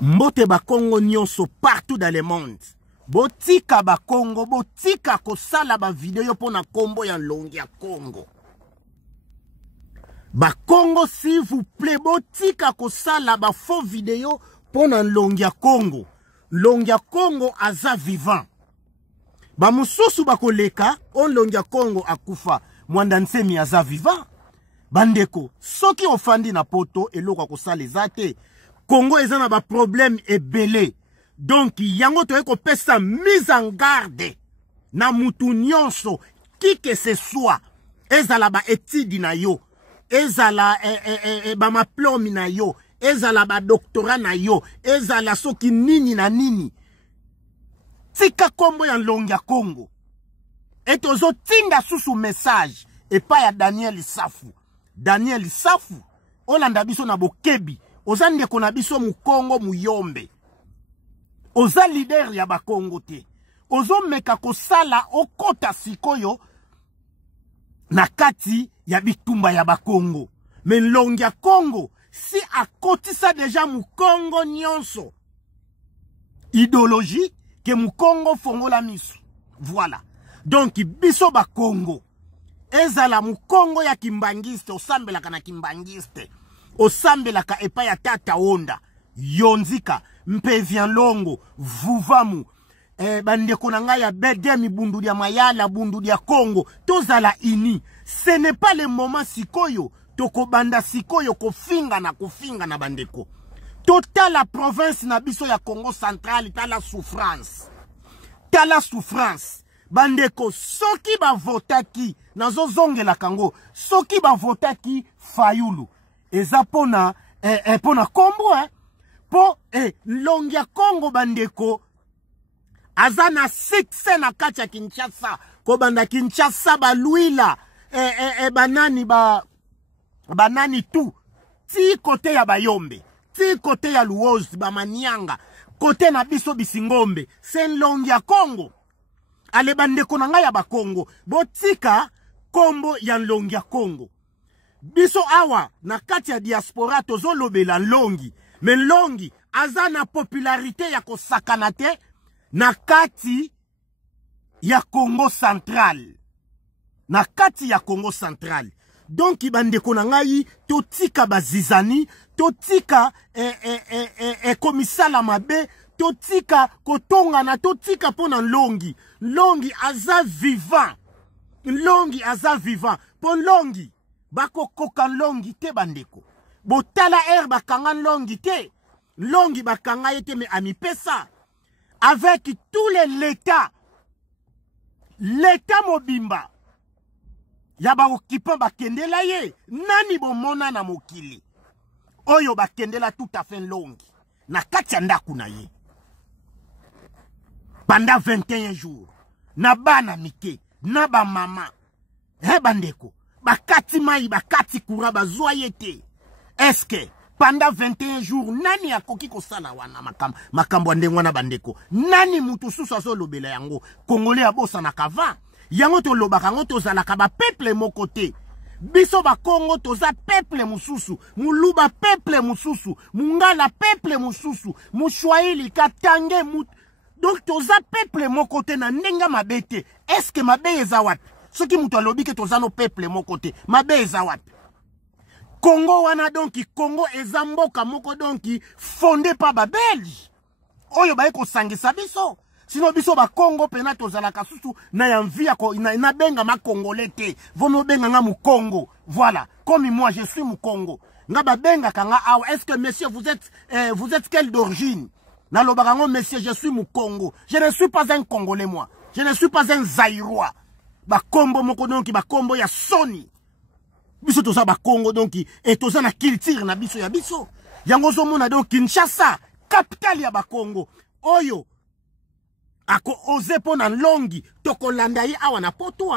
Mbote Bakongo nyonso partout dans le monde. Botika Bakongo, botika kosala ba video pona kombo ya Longia Congo. Bakongo s'il vous plaît, botika kosala ba faux vidéo pona Longia Congo. Longia Congo aza vivant. Ba mususu bakoleka on Longia Congo akufa. Mwanda nsemi aza vivant. Bandeko, soki ofandi na poto eloko kosala ezate. Congo ezana ba problème ebele. Donc yango to eko pesa mise en garde na mutu nyonso qui que ce soit. Ezala ba etidi na yo. Ezala ba maplomi na yo. Ezala ba doctorat na yo. Ezala soki nini na nini. Tika kombo ya Longia Congo. Et ozo tinda susu message. Et pas ya Daniel Safu. Daniel Safu. Olanda biso na bokebi. Oza ndeko na biso mu Congo mu yombe. Oza leader ya Bakongo te. Ozo meka kosala okota sikoyo na kati ya bitumba ya Bakongo. Mais Longia Congo, si akotisa deja mu Congo nyonso. Idéologie que mu Congo fongola misu. Voilà. Donc biso Bakongo. Ezala mu Congo ya kimbangiste, osambelaka na kimbangiste. Osambelaka epa ya tata onda. Yonzika, mpevian longo, vuvamu. Bandeko na ngai ya bedemi bundu ya mayala, bundu ya Congo. Tozala ini. Ce n'est pas le moment sikoyo. Toko banda sikoyo kofinga na bandeko. Tota la province na biso ya Congo central, tala souffrance. Tala souffrance. Bandeko, soki ba votaki, nazo zonge la Congo, soki ba votaki Fayulu. Eza pona kombo, po Longia Congo bandeko, azana sikse na kacha Kinshasa, ko banda Kinshasa ba luila, banani tu, ti kote ya Bayombe, ti kote ya Luozi, ba Manianga, kote na biso Bisingombe, sen Longia Congo. Ale bandeko na ngai ya Bakongo, botika kombo ya Longia Congo. Biso awa na kati ya diaspora tozo lobela Longi, men Longi aza na popularité ya kosakana te na kati ya Congo central. Na kati ya Congo central. Donc bandeko na ngai totika bazizani, totika komisala mabe, totika kotonga na totika pona Longi. Longi aza vivant. Longi aza vivant. Pon Longi. Bako kokan Longi te bandeko. Botala bakangan Longi te. Longi bakanga yete me amipesa. Avec tous les l'État. L'État mobimba. Yaba okipa bakendela ye. Nani bomona na mokili. Oyo bakendela tout à fait Longi. Na katianda kuna ye. Pendant 21 jours. Na bana mike. Na ba mama. Bandeko. Bakati mai, bakati kura, bazoyete. Est-ce que pendant 21 jours, nani akoki kosala wana makambo ndengwana bandeko? Nani mutu susu so lobela yango? Congolais abosa na kava. Yango to lobaka ngo tozalaka ba peuple mokote. Biso ba Congo toza peuple mususu, muluba peuple mususu, mungala peuple mususu, mushwaili katange mutu. Donc toza peuple mokote na ndenga mabete. Est-ce que mabe eza wapi? Soki mutu alobi ke toza no peuple mokote, mabe eza wapi? Congo wana donki, Congo eza mboka moko donki fondé pa ba Belge. Oyo ba eko sangisa biso. Sino biso ba Congo pena tozala kasusu na yanvia ko na benga ma Congolais te. Vono benga nga mu Congo. Voilà, comme moi je suis mu Congo. Nga ba benga kanga awa. Est-ce que monsieur vous êtes quelle d'origine? Na lobarango monsieur je suis mu Congo. Je ne suis pas un Congolais moi. Je ne suis pas un Zaïrois. Ba Congo moko donki ba Congo ya Sony. Biso toza ba Congo donki et toza na culture na biso ya biso. Yango zo mona donc Kinshasa, capitale ya ba Congo. Oyo ako oze pona Longi tokolanda ye awa na poto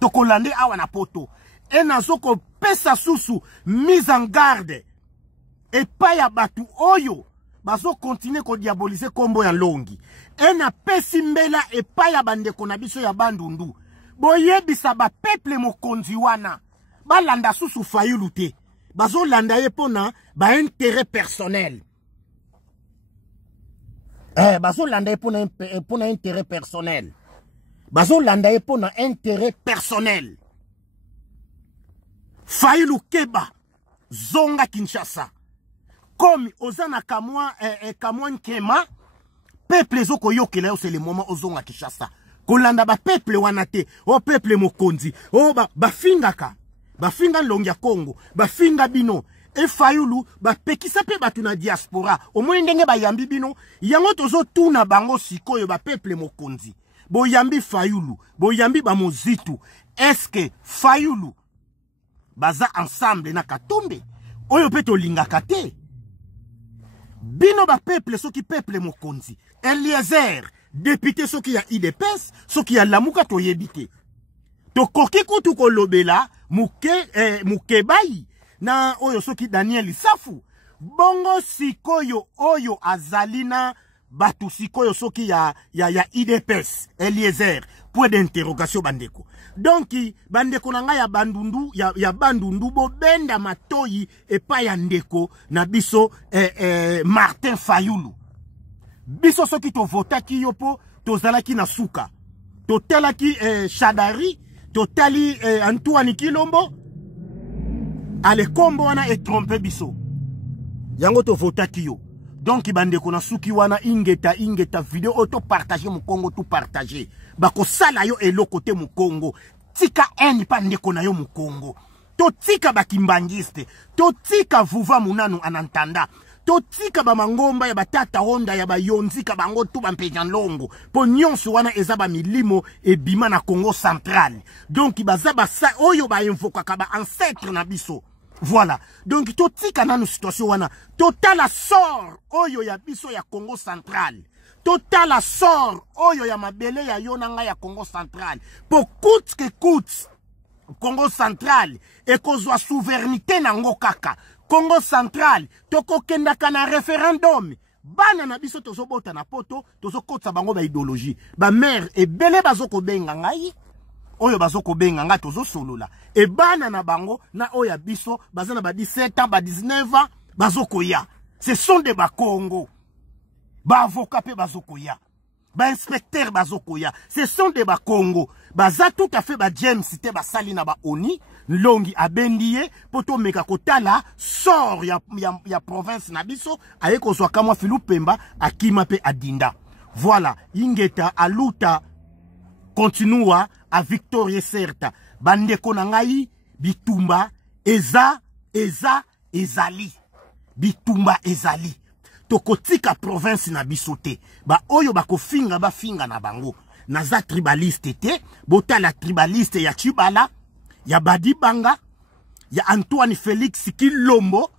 tokolande awa na poto. E nazoko pesa susu mise en garde. Et pa ya batu oyo bazo continuer ko diaboliser kombo ya Longi. E na pesi mbela e pa ya bandeko na biso ya bandundu. Boyebisa ba peuple mokonzi wana. Ba landa susu Fayulu te. Bazo landa ye pona ba intérêt personnel. Bazo landa pour un intérêt personnel. Bazo landa pour un intérêt personnel. Fayulu Keba, Zonga Kinshasa. Comme Ozana Kamwa Nkema, peuple zoko yokela c'est le moment Ozonga Kinshasa. Kolanda ba peuple wanate, o peuple mokonzi, o ba fingaka, ba finga longia Congo, ba finga bino. E Fayulu ba pekisa pe batu na diaspora au moins ndenge ba yambi bino yango tozo tuna bango sikoyo ba peuple mokonzi bo yambi Fayulu bo yambi ba mozitu est-ce que Fayulu baza ensemble na katombe oyo pe to lingaka te bino ba peuple soki peuple mokonzi Eliezer député soki ya IDPS soki ya lamuka to yebite to koki kutu ko lobela mukebai na oyo soki Daniel Safu bongo sikoyo oyo azalina batu sikoyo soki ya IDPS Eliezer point d'interrogation bandeko donc bandeko nanga ya bandundu bo benda matoyi epa ya ndeko na biso Martin Fayulu biso soki to votaki yopo tozalaki na suka totelaki Shadari totali Antoine Kilombo ale kombo wana e trompe biso yango to votaki yo donc bandeko na suki wana ingeta video auto partager mu Congo tout partager bako sala yo eloko te mu Congo tika eni pa ndeko na yo mu Congo to tika bakimbangiste to tika vuva munanu anantanda to tika ba mangomba ya batata honda ya bayonzika bango tu bampeja longo po nyonso wana ezaba milimo ebima na Congo central donc bazaba sa oyo ba invoka ka ba ancêtre na biso. Voilà. Donc, totika nanu situation wana. Total sort oyo ya biso ya Congo central. Total sort oyo ya mabele ya yonanga ya Congo central. Pour coûte que coûte, Congo central et kozwa souveraineté nango kaka. Congo central, toko kendaka na référendum. Bana na biso tozo bota na poto, tozo kotsa bango ba idéologie. Ba mère et bele bazoko benga ngai. Oyo bazoko benga nga tozo solola e bana na bango na oya biso bazana ba 17 ans ba 19 ans bazoko ya ce sont des bakongo ba avocat pe bazoko ya ba inspecteur bazoko ya ce sont des bakongo baza tout à fait ba James te ba sali na ba oni longi abendiye poto meka kotala sort ya province na biso ayeko zwa kamwa Filupemba akima pe adinda. Voilà ingeta aluta continua a victorie certa bandeko na ngai bitumba ezali bitumba ezali tokotika province na bisote ba oyo bakofinga bafinga na bango naza tribaliste te botala tribaliste ya Chibala ya Badibanga ya Antoine Félix Kilombo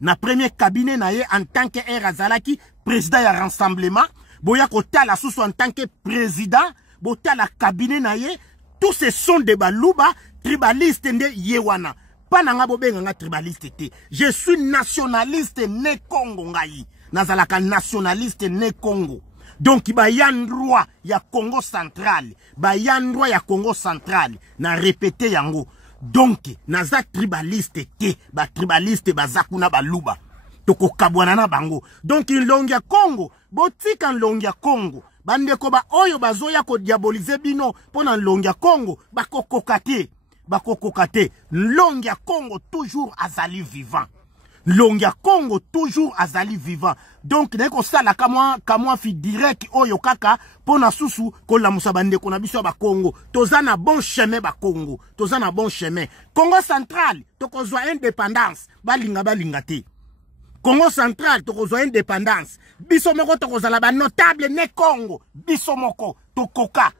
na premier cabinet na ye en tant que Azalaki président ya rassemblement boya kotala susu en tant que président bota la cabinet na ye, tous ces sont des baluba tribalistes nde yewana. Pas nanga bobenga nga tribaliste te. Je suis nationaliste ne Congo ngai. Nazalaka nationaliste ne Congo. Donc bayandroi ya Congo central. Bayandroi ya Congo central. Na répété yango. Donc naza tribaliste te. Ba tribaliste bazakuna baluba. Toko kabwana na bango. Donc longia Congo. Botika longia Congo. Bandeko ba oyo bazoya ko diaboliser bino pona longia Congo bakokokate longia Congo toujours azali vivant longia Congo toujours azali vivant donc neko sala kamwa fi direct oyo kaka pona susu ko la musa bandeko na biso ba Congo tozana bon chemin ba Congo tozana bon chemin Congo central tokozwa indépendance balinga te Congo central tokozwa indépendance biso moko tokozala ba notable ne Congo biso moko tokoka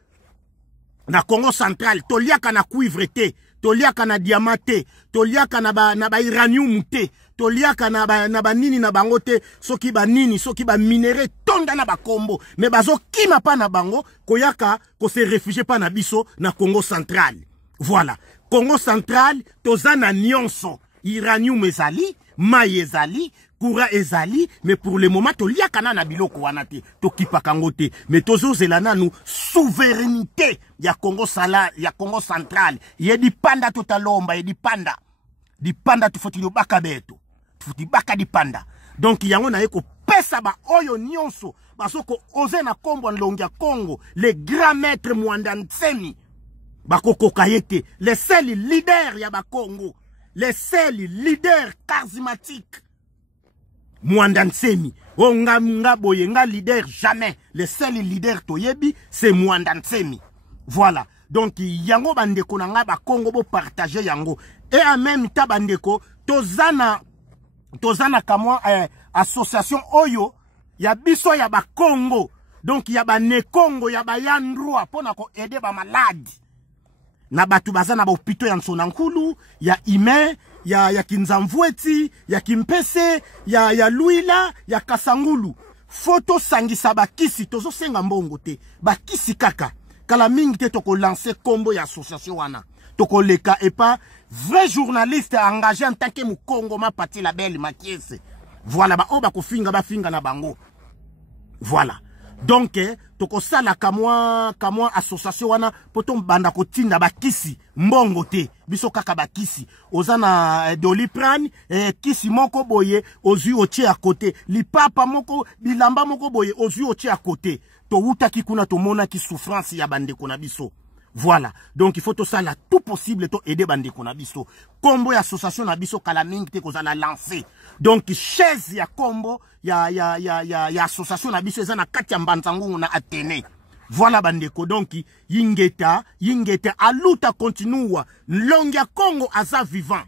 na Congo central toliaka na cuivre te toliaka na diamant te toliaka na ba uranium te toliaka na ba nini na bango te soki ba nini soki ba minéraux tonda na ba kombo mais bazo kima pa na bango koyaka ko se réfugier pa na biso na Congo central. Voilà Congo central tozana nyonso uranium ezali mai ezali courant ezali mais pour le moment toliaka na biloko wana te tokipaka ngo te mais tozozela nanu souveraineté ya Congo central yedi panda totalomba yedi panda tufoti baka beto tufuti baka di panda donc yango na yeko pesa ba oyo nyonso basoko oze na kombo Longia Congo les grands maîtres Mwanda Ntsemi bakoko kayete les seuls leaders ya ba Congo les seuls leaders charismatiques Mwanda Ntsemi nga boye nga leader jamais les seuls leaders toyebi c'est Mwanda Ntsemi voilà donc yango bandeko na nga ba Congo bo partager yango et en même temps bandeko tozana kamwa association oyo ya biso ya ba Congo donc ya ba ne Congo ya ba yandroa pona ko aider ba malade na batu bazana ba hôpitaux ya Nsonankulu ya Ime ya Kinzamvweti ya Kimpese ya Luila ya Kasangulu photo sangisa ba kisi tozo senga mbongo te ba kisi kaka kala mingi te toko lancer combo ya association wana toko leka et pas vrai journaliste engagé en tant que Mukongo ma pati la belle makiese voilà ba oba ko finga ba finga na bango voilà donc toko sala kamwa association wana poto banda ko tinda ba kisi mbongo te biso kaka ba kisi ozana Doliprane kisi moko boye ozui otie à côté lipapa moko bilamba moko boye ozui otie à côté to uta ki kuna to mona ki souffrance ya bandeko na biso. Voilà. Donc il faut tout ça là tout possible to aider bandeko na biso. Combo ya association na biso kala mingi te kozala lancer. Donc chaise ya combo ya association na biso ezana kati ya mbanzangu na Atene. Voilà bandeko donc yingeta aluta continua Longia Congo aza vivant.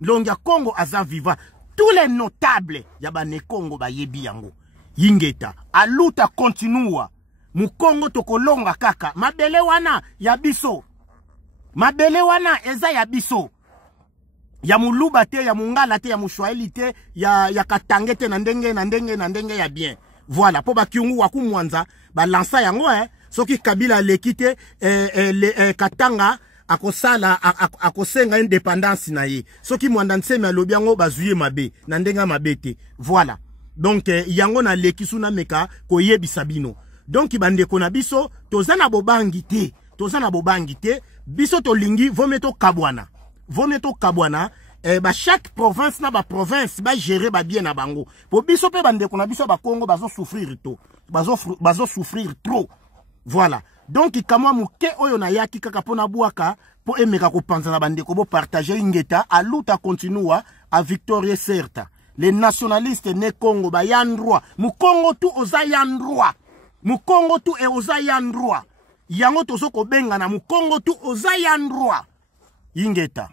Longia Congo aza vivant. Tous les notables ya bane Congo ba yebi yango. Yingeta aluta continua Mukongo tokolonga kaka mabele wana ya biso mabele wana eza ya biso ya muluba te ya mungala te ya mushwaili te ya katange te na ndenge ya bien voilà po bakiungu waku mwanza ba lansa yango soki Kabila lekite katanga akosala akosenga indépendance na ye soki Mwanda Ntsemi alobi yango bazuye mabe na ndenga mabete voilà donc yango na lekisu na meka koyebisa bino. Donc bandeko na biso tozana bobangi te biso to lingi vometo kabwana ba chaque province na ba province ba gérer ba bien na bango po biso pe bandeko na biso ba Congo bazo souffrir trop voilà donc kamwa muke oyo na yaki kaka pona buaka po emeka ko panza na bandeko bo partager ingeta aluta continua a victorie certa les nationalistes ne Congo ba yandroa Mukongo tu oza yandroa Mukongo tu oza yandroa yango tozoko benga na Mukongo tu oza yandroa ingeta